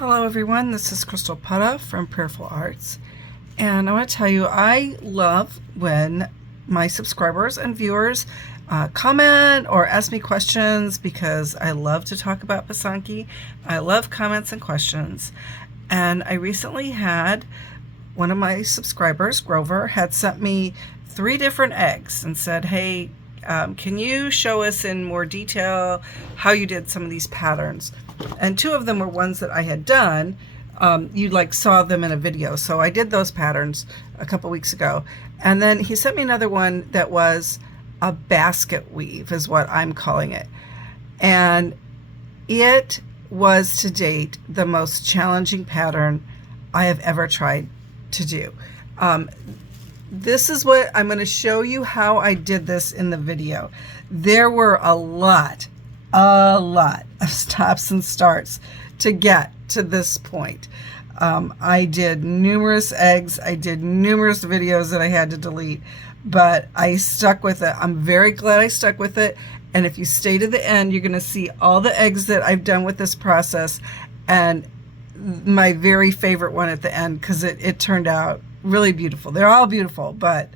Hello everyone, this is Crystal Potthoff from Prayerful Arts, and I want to tell you I love when my subscribers and viewers comment or ask me questions because I love to talk about Pysanky. I love comments and questions, and I recently had one of my subscribers, Grover, had sent me 3 different eggs and said, hey, can you show us in more detail how you did some of these patterns? And 2 of them were ones that I had done. You saw them in a video. So I did those patterns a couple weeks ago. And then he sent me another one that was a basket weave is what I'm calling it. And it was to date the most challenging pattern I have ever tried to do. This is what I'm going to show you how I did this in the video. There were a lot of stops and starts to get to this point. I did numerous eggs. I did numerous videos that I had to delete, but I stuck with it. I'm very glad I stuck with it. And if you stay to the end, you're going to see all the eggs that I've done with this process and my very favorite one at the end, because it turned out really beautiful. They're all beautiful, but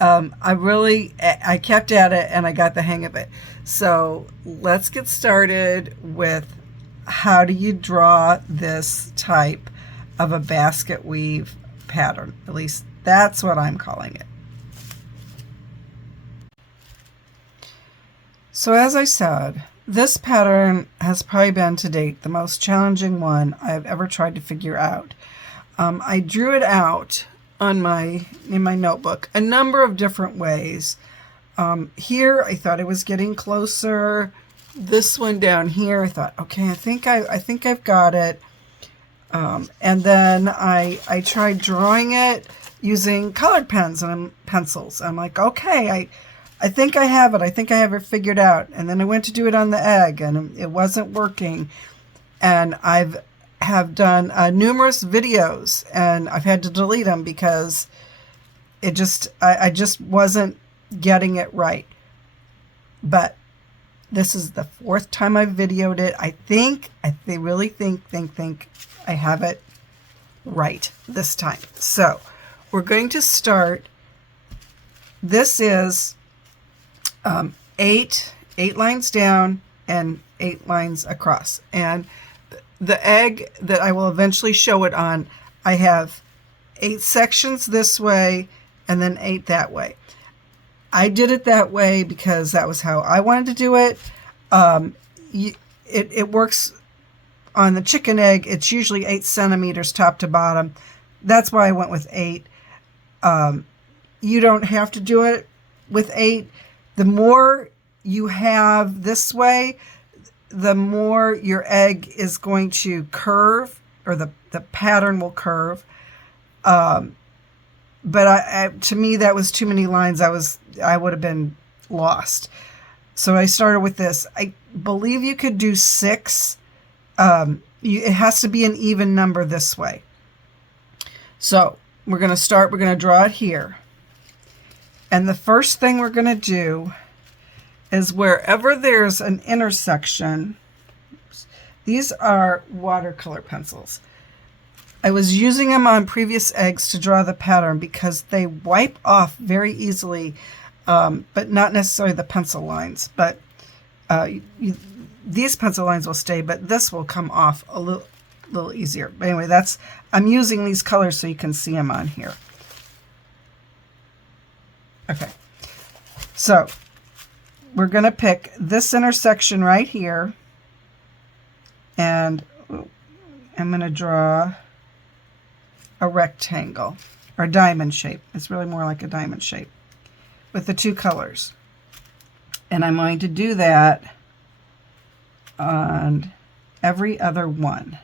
I kept at it and I got the hang of it. So let's get started with how do you draw this type of a basket weave pattern. At least that's what I'm calling it. So as I said, this pattern has probably been to date the most challenging one I've ever tried to figure out. I drew it out on in my notebook a number of different ways. Here I thought I was getting closer. This one down here I thought, okay, I think I've got it. And then I tried drawing it using colored pens and pencils. I'm like, okay, I think I have it. I think I have it figured out. And then I went to do it on the egg and it wasn't working. And have done numerous videos and I've had to delete them because I just wasn't getting it right. But this is the 4th time I've videoed it. I really think I have it right this time. So we're going to start. This is 8 lines down and 8 lines across. And the egg that I will eventually show it on, I have 8 sections this way and then 8 that way. I did it that way because that was how I wanted to do it. It works on the chicken egg. It's usually 8 centimeters top to bottom. That's why I went with 8. You don't have to do it with 8. The more you have this way, the more your egg is going to curve, or the pattern will curve. But to me, that was too many lines. I would have been lost. So I started with this. I believe you could do 6. It has to be an even number this way. So we're going to draw it here. And the first thing we're going to do is wherever there's an intersection, these are watercolor pencils. I was using them on previous eggs to draw the pattern because they wipe off very easily, but not necessarily the pencil lines. But these pencil lines will stay, but this will come off a little easier. But anyway, I'm using these colors so you can see them on here. Okay, so we're going to pick this intersection right here, and I'm going to draw a rectangle, or a diamond shape. It's really more like a diamond shape with the 2 colors. And I'm going to do that on every other one.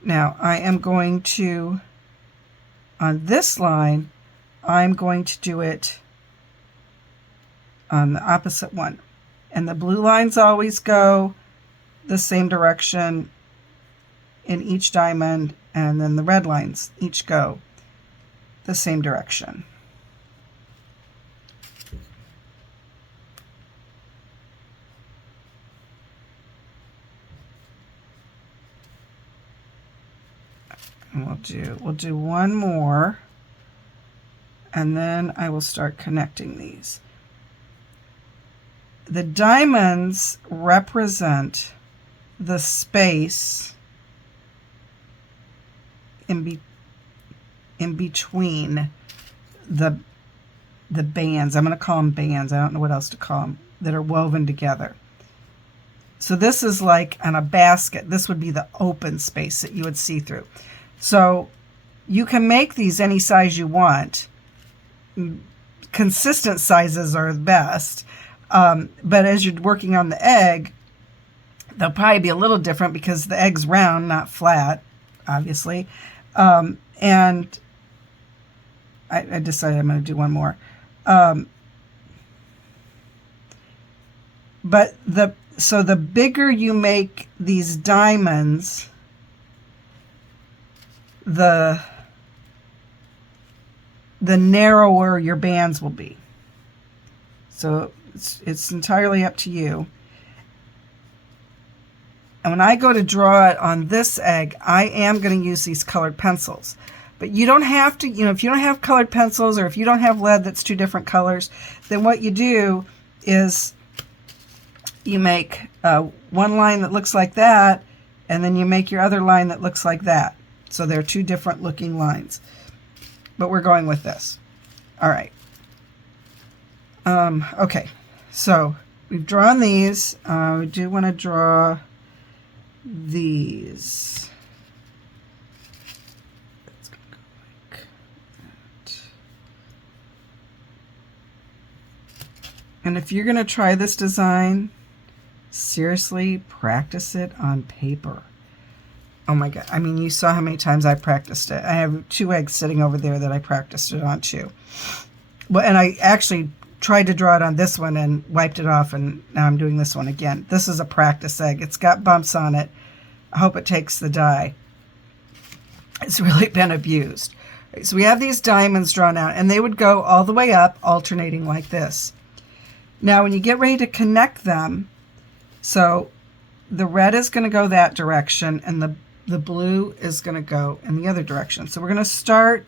Now I am going to, on this line, I'm going to do it on the opposite one. And the blue lines always go the same direction in each diamond, and then the red lines each go the same direction. And we'll do one more, and then I will start connecting these. The diamonds represent the space in between the bands. I'm going to call them bands. I don't know what else to call them, that are woven together. So this is like on a basket. This would be the open space that you would see through. So you can make these any size you want. Consistent sizes are the best. But as you're working on the egg, they'll probably be a little different because the egg's round, not flat, obviously. And I decided I'm going to do one more. But so the bigger you make these diamonds, the narrower your bands will be. So it's entirely up to you. And when I go to draw it on this egg, I am going to use these colored pencils. But you don't have to, if you don't have colored pencils, or if you don't have lead that's two different colors, then what you do is you make one line that looks like that, and then you make your other line that looks like that. So they're two different looking lines. But we're going with this. All right. Okay, so we've drawn these. We do want to draw these. That's going to go like that. And if you're going to try this design, seriously, practice it on paper. Oh my God. I mean, you saw how many times I practiced it. I have 2 eggs sitting over there that I practiced it on too. Well, and I actually tried to draw it on this one and wiped it off, and now I'm doing this one again. This is a practice egg. It's got bumps on it. I hope it takes the dye. It's really been abused. So we have these diamonds drawn out, and they would go all the way up, alternating like this. Now, when you get ready to connect them, so the red is going to go that direction, and the blue is going to go in the other direction. So we're going to start,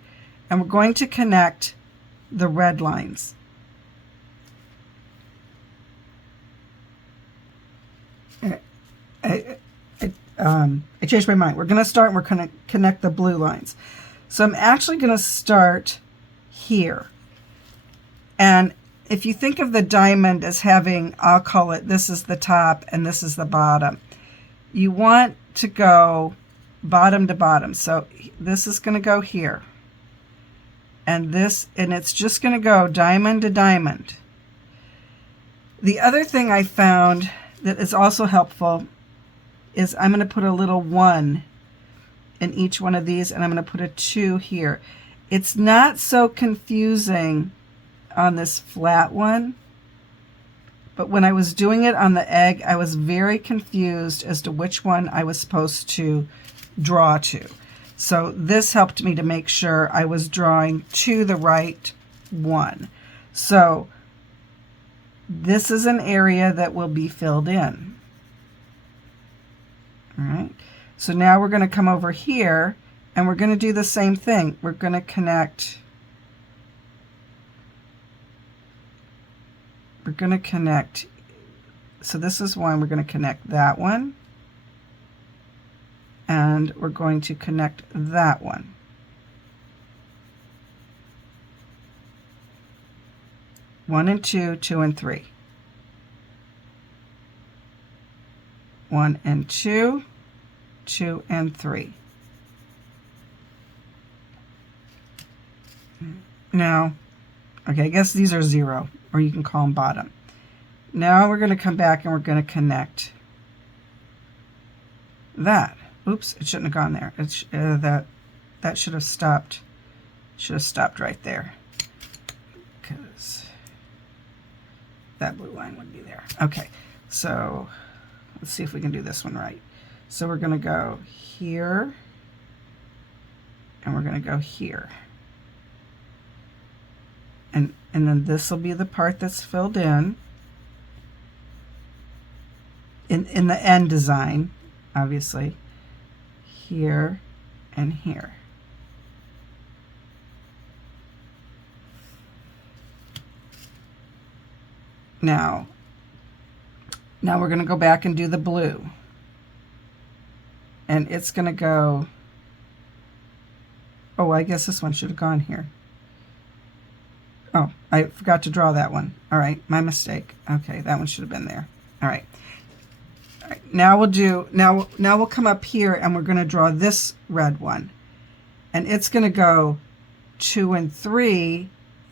and we're going to connect the red lines. I changed my mind. We're going to start, and we're going to connect the blue lines. So I'm actually going to start here. And if you think of the diamond as having, I'll call it, this is the top and this is the bottom. You want to go bottom to bottom. So this is going to go here. And it's just going to go diamond to diamond. The other thing I found that is also helpful is I'm going to put a little 1 in each one of these, and I'm going to put a 2 here. It's not so confusing on this flat one, but when I was doing it on the egg, I was very confused as to which one I was supposed to draw to. So this helped me to make sure I was drawing to the right one. So this is an area that will be filled in. All right, so now we're going to come over here, and we're going to do the same thing. We're going to connect. So this is one. We're going to connect that one, and we're going to connect that one. One and two, 2 and 3. 1 and 2, 2 and 3. Now, okay, I guess these are 0, or you can call them bottom. Now we're going to come back and we're going to connect that. Oops, it shouldn't have gone there. That should have stopped. Should have stopped right there, because that blue line would be there. Okay, so let's see if we can do this one right. So we're going to go here, and we're going to go here. And then this will be the part that's filled in the end design, obviously. Here and here. Now we're going to go back and do the blue. And it's going to go, oh, I guess this one should have gone here. Oh, I forgot to draw that one. All right, my mistake. Okay, that one should have been there. All right. All right, now we'll come up here and we're going to draw this red one. And it's going to go 2 and 3,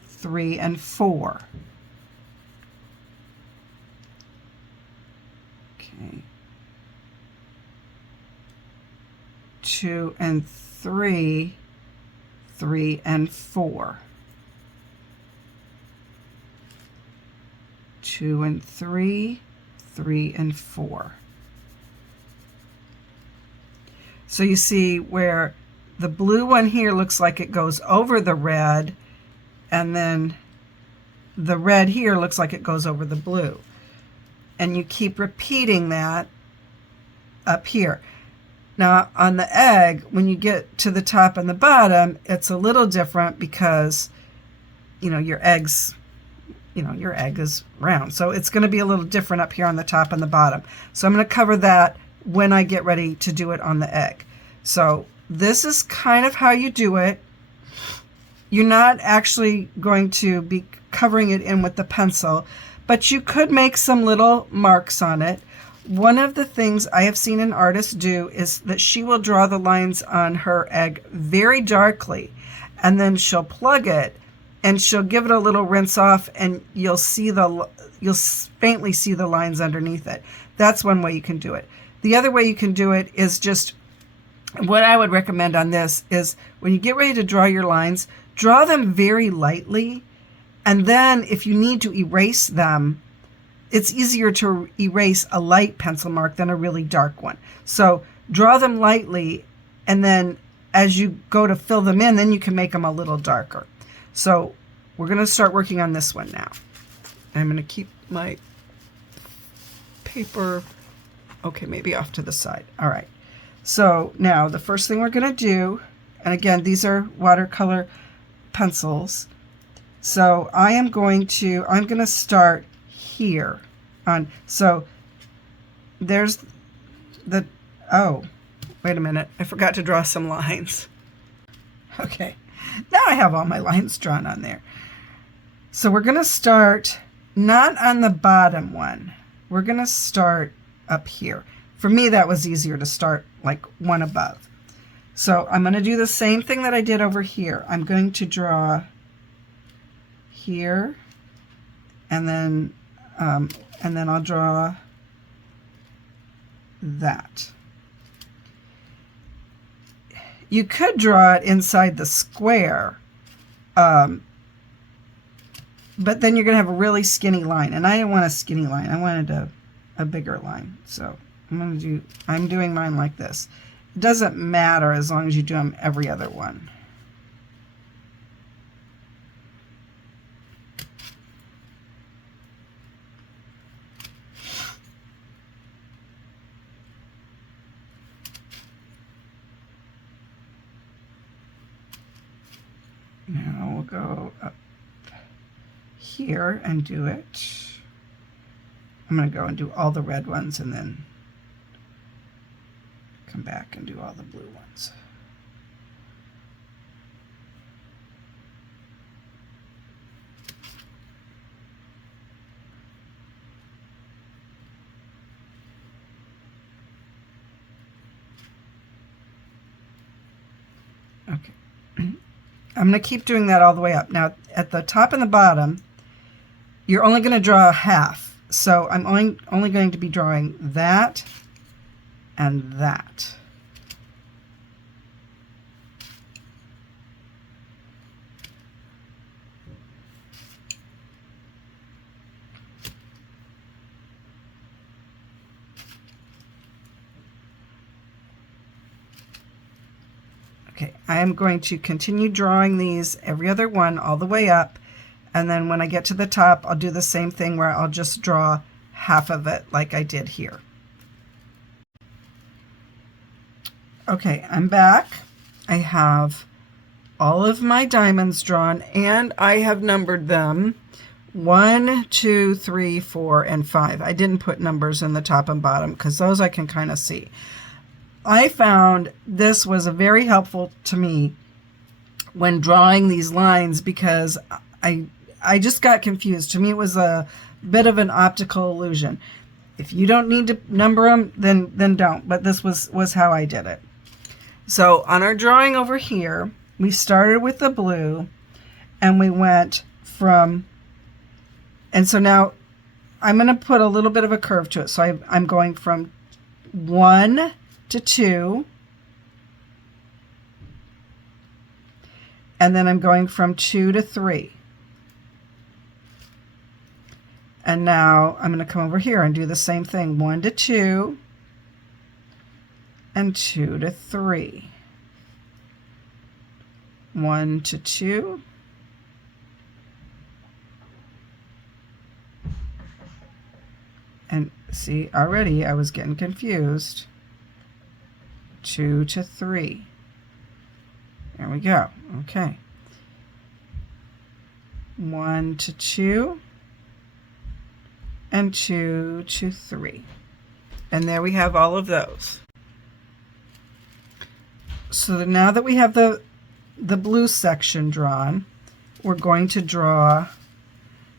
3 and 4. Okay. 2 and 3, 3 and 4. 2 and 3, 3 and 4. So you see where the blue one here looks like it goes over the red, and then the red here looks like it goes over the blue. And you keep repeating that up here. Now on the egg, when you get to the top and the bottom, it's a little different because, you know, your egg is round. So it's going to be a little different up here on the top and the bottom. So I'm going to cover that when I get ready to do it on the egg. So this is kind of how you do it. You're not actually going to be covering it in with the pencil, but you could make some little marks on it. One of the things I have seen an artist do is that she will draw the lines on her egg very darkly, and then she'll plug it and she'll give it a little rinse off, and you'll faintly see the lines underneath it. That's one way you can do it. The other way you can do it is just, what I would recommend on this is when you get ready to draw your lines, draw them very lightly, and then if you need to erase them, it's easier to erase a light pencil mark than a really dark one. So draw them lightly, and then as you go to fill them in, then you can make them a little darker. So we're going to start working on this one now. I'm going to keep my paper, okay, maybe off to the side. All right. So now the first thing we're going to do, and again, these are watercolor pencils. So I'm going to start here on, so there's the, oh, wait a minute. I forgot to draw some lines. Okay. Now I have all my lines drawn on there. So we're going to start not on the bottom one. We're going to start up here. For me, that was easier to start like one above. So I'm going to do the same thing that I did over here. I'm going to draw here, and then I'll draw that. You could draw it inside the square, but then you're going to have a really skinny line, and I didn't want a skinny line. I wanted a bigger line. So I'm doing mine like this. It doesn't matter as long as you do them every other one. Now we'll go up here and do it. I'm going to go and do all the red ones and then come back and do all the blue ones. Okay. I'm going to keep doing that all the way up. Now, at the top and the bottom, you're only going to draw a half. So I'm only going to be drawing that and that. Okay, I am going to continue drawing these every other one all the way up, and then when I get to the top, I'll do the same thing where I'll just draw half of it like I did here. Okay, I'm back, I have all of my diamonds drawn, and I have numbered them 1, 2, 3, 4, and 5. I didn't put numbers in the top and bottom because those I can kind of see. I found this was very helpful to me when drawing these lines because I just got confused. To me, it was a bit of an optical illusion. If you don't need to number them, then don't. But this was how I did it. So on our drawing over here, we started with the blue, and we went from, and so now I'm going to put a little bit of a curve to it. So I'm going from 1 to 2, and then I'm going from 2 to 3. And now I'm going to come over here and do the same thing, 1 to 2, and 2 to 3. 1 to 2, and see, already I was getting confused. 2 to 3. There we go. Okay. 1 to 2, and 2 to 3. And there we have all of those. So now that we have the blue section drawn, we're going to draw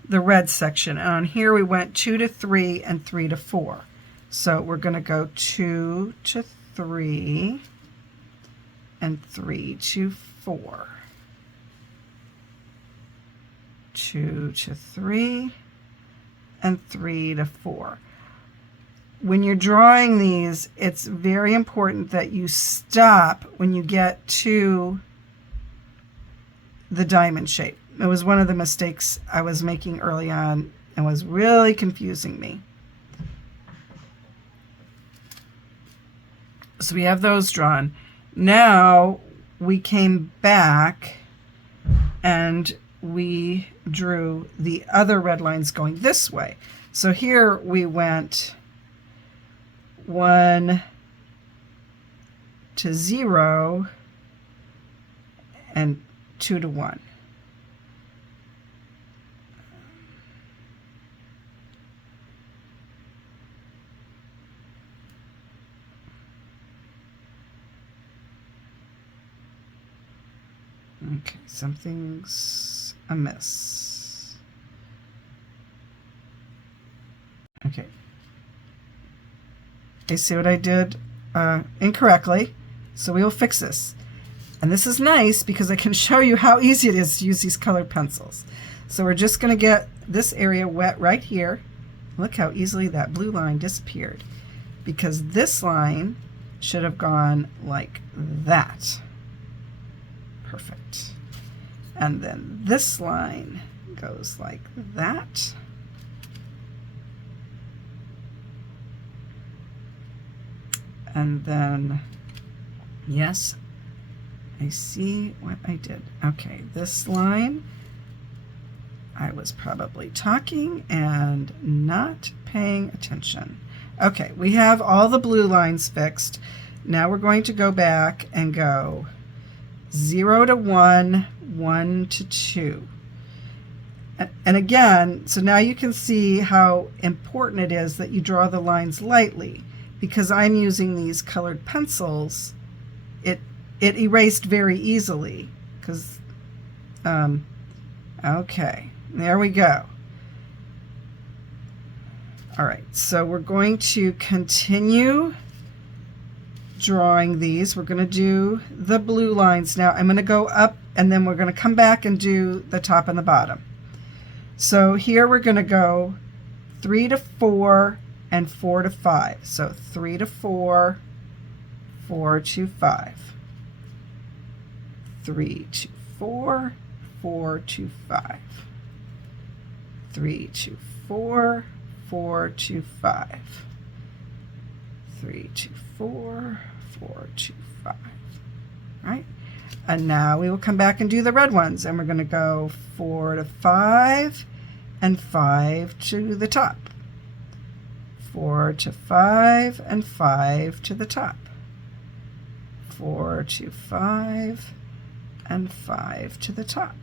the red section. And on here we went 2 to 3 and 3 to 4. So we're going to go 2 to 3 and 3 to 4. 2 to 3 and 3 to 4. When you're drawing these, it's very important that you stop when you get to the diamond shape. It was one of the mistakes I was making early on and was really confusing me. So we have those drawn. Now we came back and we drew the other red lines going this way. So here we went 1 to 0 and 2 to 1. Okay, something's amiss. Okay. I see what I did incorrectly, so we will fix this. And this is nice because I can show you how easy it is to use these colored pencils. So we're just going to get this area wet right here. Look how easily that blue line disappeared, because this line should have gone like that. Perfect. And then this line goes like that. And then, yes, I see what I did. Okay, this line, I was probably talking and not paying attention. Okay, we have all the blue lines fixed. Now we're going to go back and go 0 to 1, 1 to 2. And again, so now you can see how important it is that you draw the lines lightly. Because I'm using these colored pencils, it erased very easily. Because, okay, there we go. All right, so we're going to continue drawing these. We're going to do the blue lines now. I'm going to go up, and then we're going to come back and do the top and the bottom. So here we're going to go 3 to 4 and 4 to 5. So 3 to 4, 4 to 5. 3 to 4, 4 to 5. 3 to 4, 4 to 5. 3 to 4, 4 to 5. Right? And now we will come back and do the red ones, and we're going to go 4 to 5 and 5 to the top. 4 to 5 and 5 to the top. 4 to 5 and 5 to the top.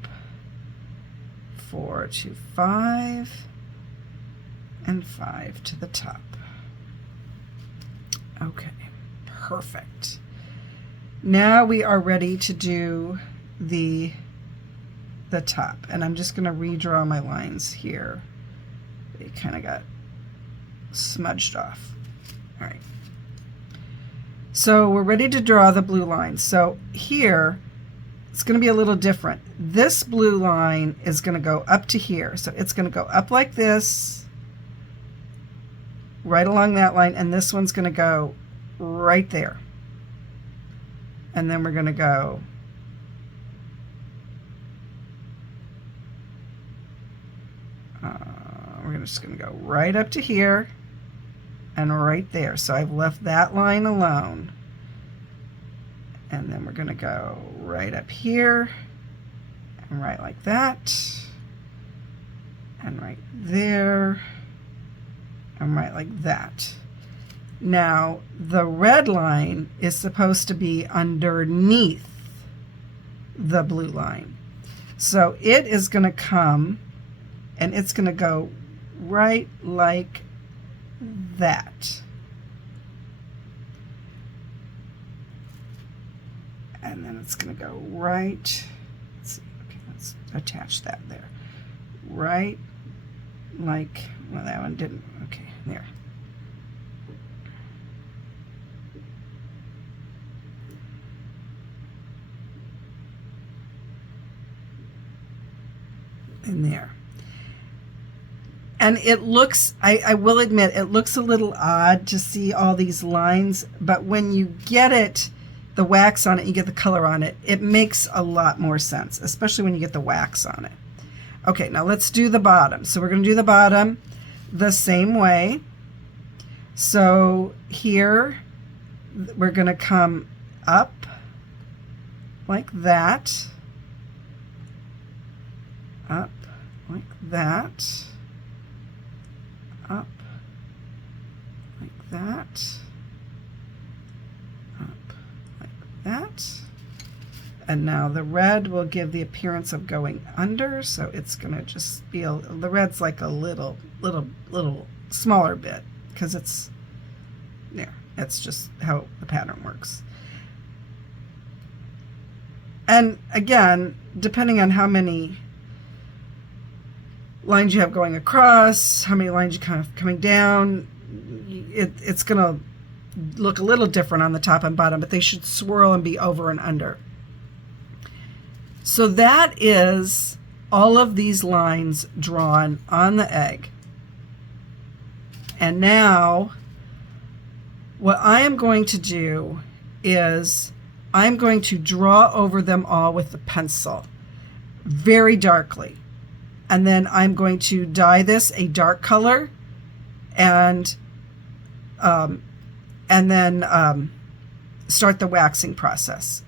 4 to 5 and 5 to the top. Okay, perfect. Now we are ready to do the top, and I'm just going to redraw my lines here. They kind of got smudged off. All right. So we're ready to draw the blue line. So here, it's going to be a little different. This blue line is going to go up to here. So it's going to go up like this, right along that line, and this one's going to go right there. And then we're going to go we're just going to go right up to here and right there. So I've left that line alone. And then we're going to go right up here and right like that and right there and right like that. Now the red line is supposed to be underneath the blue line. So it is going to come and it's going to go right like that. And then it's going to go right, let's see, okay, let's attach that there. Right like, well, that one didn't, okay, there. In there. And it looks, I will admit, it looks a little odd to see all these lines, but when you get it, the wax on it, you get the color on it, it makes a lot more sense, especially when you get the wax on it. Okay, now let's do the bottom. So we're going to do the bottom the same way. So here, we're going to come up like that, up like that, up like that, up like that. And now the red will give the appearance of going under, so it's going to just be the red's like a little smaller bit because it's there. That's just how the pattern works. And again, depending on how many lines you have going across, how many lines you kind of coming down, it's going to look a little different on the top and bottom, but they should swirl and be over and under. So that is all of these lines drawn on the egg. And now what I am going to do is I'm going to draw over them all with the pencil very darkly. And then I'm going to dye this a dark color and then start the waxing process.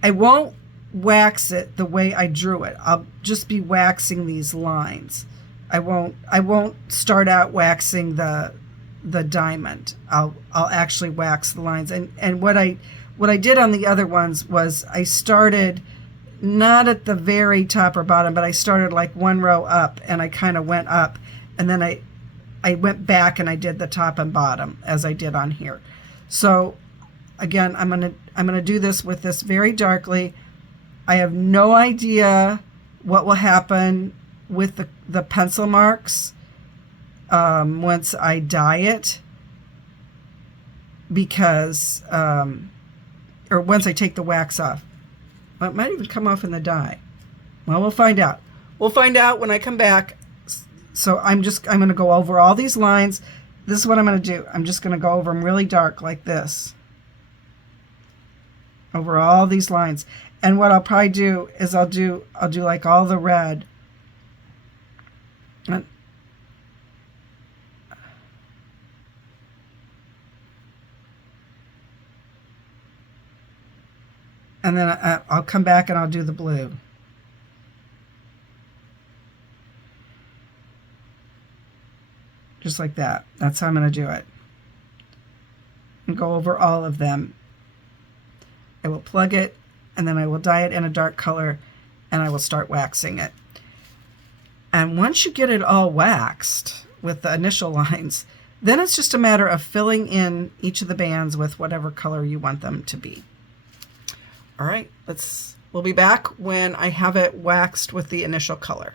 I won't wax it the way I drew it. I'll just be waxing these lines. I won't start out waxing the diamond. I'll actually wax the lines. And what I did on the other ones was I started not at the very top or bottom, but I started like one row up and I kind of went up, and then I went back and I did the top and bottom as I did on here. So again, I'm gonna do this with this very darkly. I have no idea what will happen with the pencil marks once I dye it, because or once I take the wax off. Well, it might even come off in the dye. Well, we'll find out. We'll find out when I come back. So I'm going to go over all these lines. This is what I'm going to do. I'm just going to go over them really dark like this. Over all these lines. And what I'll probably do is I'll do like all the red. And then I'll come back and I'll do the blue. Just like that. That's how I'm going to do it. And go over all of them I will plug it, and then I will dye it in a dark color, and I will start waxing it. And once you get it all waxed with the initial lines, then it's just a matter of filling in each of the bands with whatever color you want them to be. All right, we'll be back when I have it waxed with the initial color.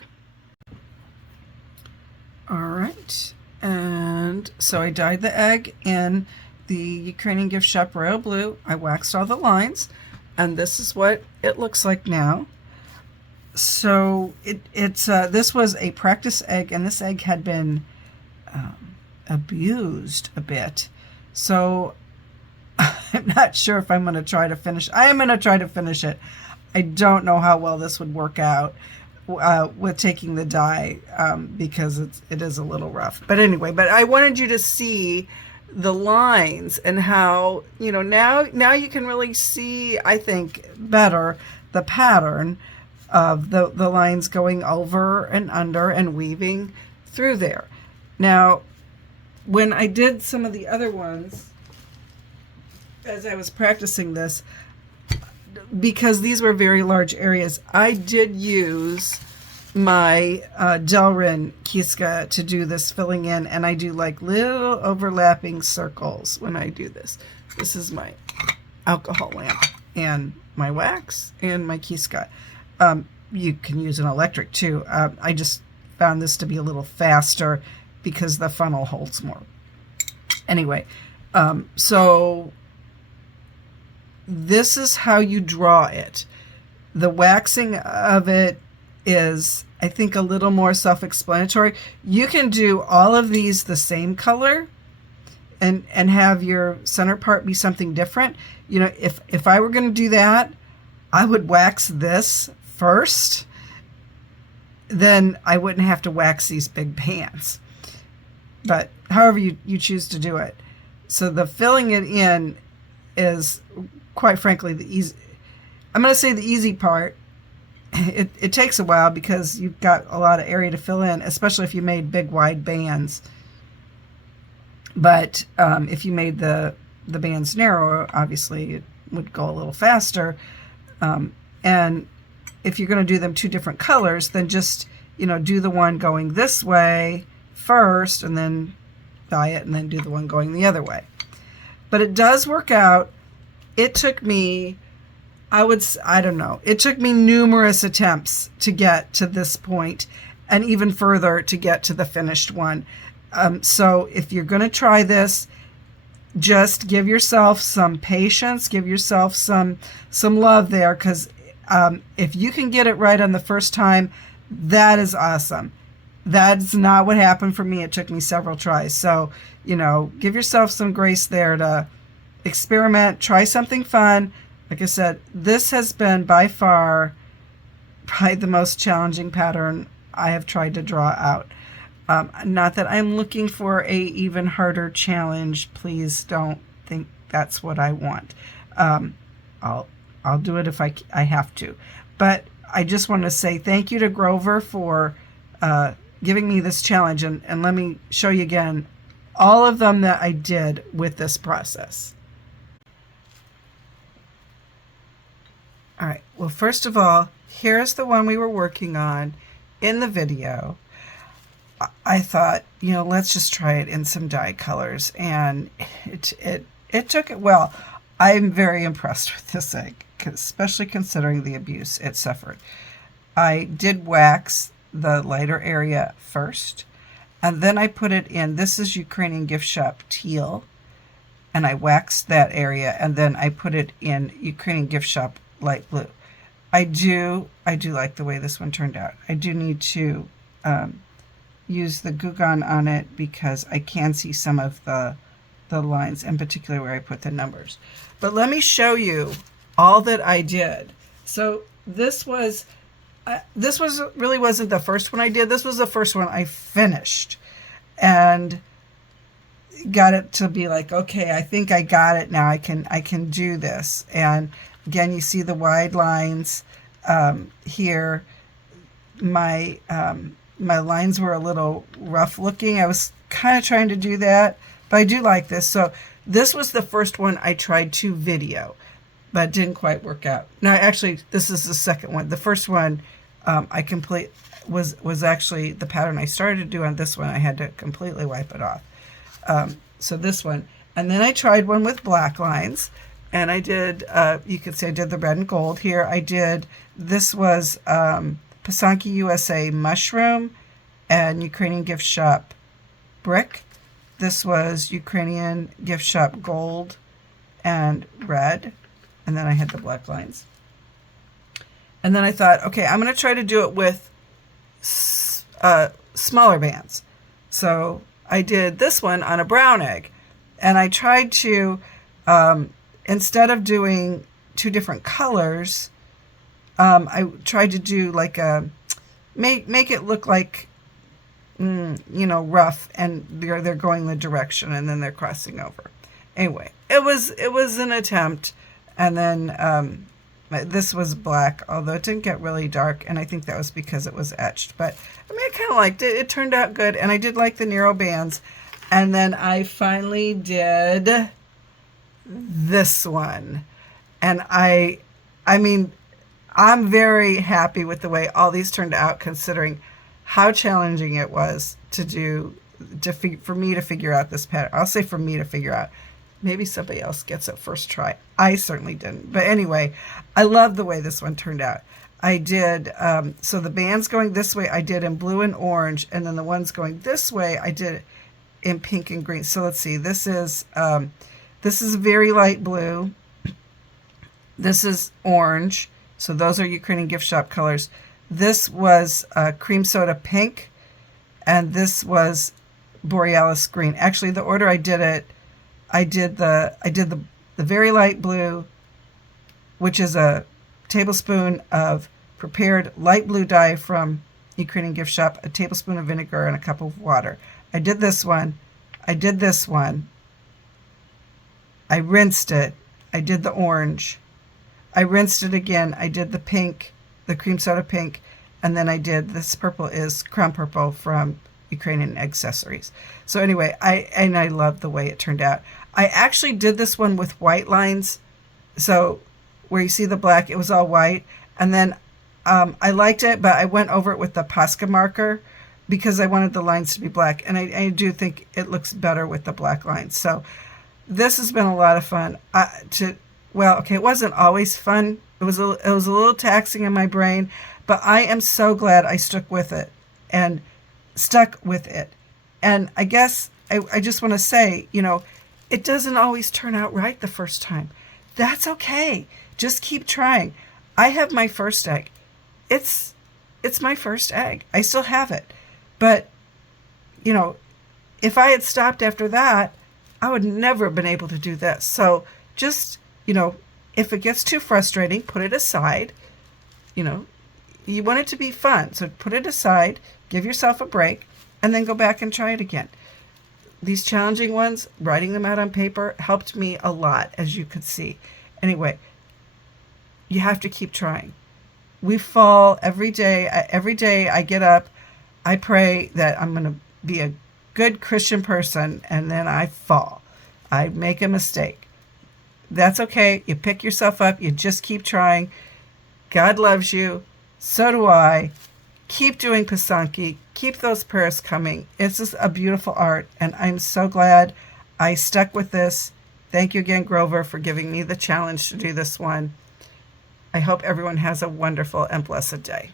All right, and so I dyed the egg in the Ukrainian Gift Shop Royal Blue. I waxed all the lines, and this is what it looks like now. So this was a practice egg, and this egg had been abused a bit. So I'm not sure if I'm going to try to finish. I am going to try to finish it. I don't know how well this would work out with taking the dye because it is a little rough. But anyway, I wanted you to see the lines and how, now you can really see, I think, better the pattern of the lines going over and under and weaving through there. Now, when I did some of the other ones, as I was practicing this, because these were very large areas, I did use my Delrin Kistka to do this filling in, and I do like little overlapping circles when I do this. This is my alcohol lamp and my wax and my Kistka. You can use an electric too. I just found this to be a little faster because the funnel holds more. Anyway, so this is how you draw it. The waxing of it is, I think, a little more self-explanatory. You can do all of these the same color and have your center part be something different. If I were going to do that, I would wax this first, then I wouldn't have to wax these big bands. But however you choose to do it. So the filling it in is, quite frankly, the easy. I'm going to say the easy part. It takes a while because you've got a lot of area to fill in, especially if you made big wide bands. But if you made the bands narrower, obviously it would go a little faster. And if you're going to do them two different colors, then just do the one going this way first, and then dye it, and then do the one going the other way. But it does work out. It took me, I don't know, it took me numerous attempts to get to this point, and even further to get to the finished one. So if you're going to try this, just give yourself some patience, give yourself some love there, because if you can get it right on the first time, that is awesome. That's not what happened for me. It took me several tries. So, give yourself some grace there to experiment, try something fun. Like I said, this has been by far probably the most challenging pattern I have tried to draw out. Not that I'm looking for a even harder challenge. Please don't think that's what I want. I'll do it if I have to. But I just want to say thank you to Grover for giving me this challenge. And let me show you again all of them that I did with this process. All right. Well, first of all, here's the one we were working on in the video. I thought, let's just try it in some dye colors, and it took it well. I'm very impressed with this egg, especially considering the abuse it suffered. I did wax the lighter area first, and then I put it in, this is Ukrainian Gift Shop teal, and I waxed that area, and then I put it in Ukrainian Gift Shop light blue. I do like the way this one turned out. I do need to use the Glue Gun on it because I can see some of the lines, in particular where I put the numbers. But let me show you all that I did. So this really wasn't the first one I did. This was the first one I finished and got it to be like, okay, I think I got it now. I can do this. And again, you see the wide lines here. My lines were a little rough looking. I was kind of trying to do that, but I do like this. So this was the first one I tried to video. but it didn't quite work out. No, actually, this is the second one. The first one was actually the pattern I started to do. On this one, I had to completely wipe it off. So this one, and then I tried one with black lines, and I did, you could say I did the red and gold here. This was Pysanky USA mushroom and Ukrainian Gift Shop brick. This was Ukrainian Gift Shop gold and red, and then I had the black lines. And then I thought, okay, I'm going to try to do it with smaller bands. So I did this one on a brown egg, and I tried to, instead of doing two different colors, I tried to do like make it look like, rough, and they're going the direction, and then they're crossing over. Anyway, it was an attempt, and then this was black, although it didn't get really dark, and I think that was because it was etched. But I mean, I kind of liked it. It turned out good, and I did like the narrow bands. And then I finally did this one, and I mean, I'm very happy with the way all these turned out, considering how challenging it was for me to figure out this pattern. I'll say for me to figure out. Maybe somebody else gets it first try. I certainly didn't. But anyway, I love the way this one turned out. I did, so the bands going this way, I did in blue and orange, and then the ones going this way, I did in pink and green. So let's see, this is very light blue. This is orange. So those are Ukrainian Gift Shop colors. This was cream soda pink, and this was borealis green. Actually, the order I did it, I did the very light blue, which is a tablespoon of prepared light blue dye from Ukrainian Gift Shop, a tablespoon of vinegar, and a cup of water. I did this one. I did this one. I rinsed it. I did the orange. I rinsed it again. I did the pink, the cream soda pink, and then I did this purple is crown purple from Ukrainian Eggcessories. So anyway, I love the way it turned out. I actually did this one with white lines. So where you see the black, it was all white. And then I liked it, but I went over it with the Posca marker because I wanted the lines to be black. And I do think it looks better with the black lines. So this has been a lot of fun. It wasn't always fun. It was a little taxing in my brain, but I am so glad I stuck with it. And I guess I just want to say, it doesn't always turn out right the first time. That's okay. Just keep trying. I have my first egg. It's my first egg. I still have it. But, if I had stopped after that, I would never have been able to do this. So just, if it gets too frustrating, put it aside. You want it to be fun. So put it aside, give yourself a break, and then go back and try it again. These challenging ones, writing them out on paper, helped me a lot, as you could see. Anyway, you have to keep trying. We fall every day. Every day I get up, I pray that I'm going to be a good Christian person, and then I fall. I make a mistake. That's okay. You pick yourself up. You just keep trying. God loves you. So do I. Keep doing Pysanky. Keep those prayers coming. It's just a beautiful art, and I'm so glad I stuck with this. Thank you again, Grover, for giving me the challenge to do this one. I hope everyone has a wonderful and blessed day.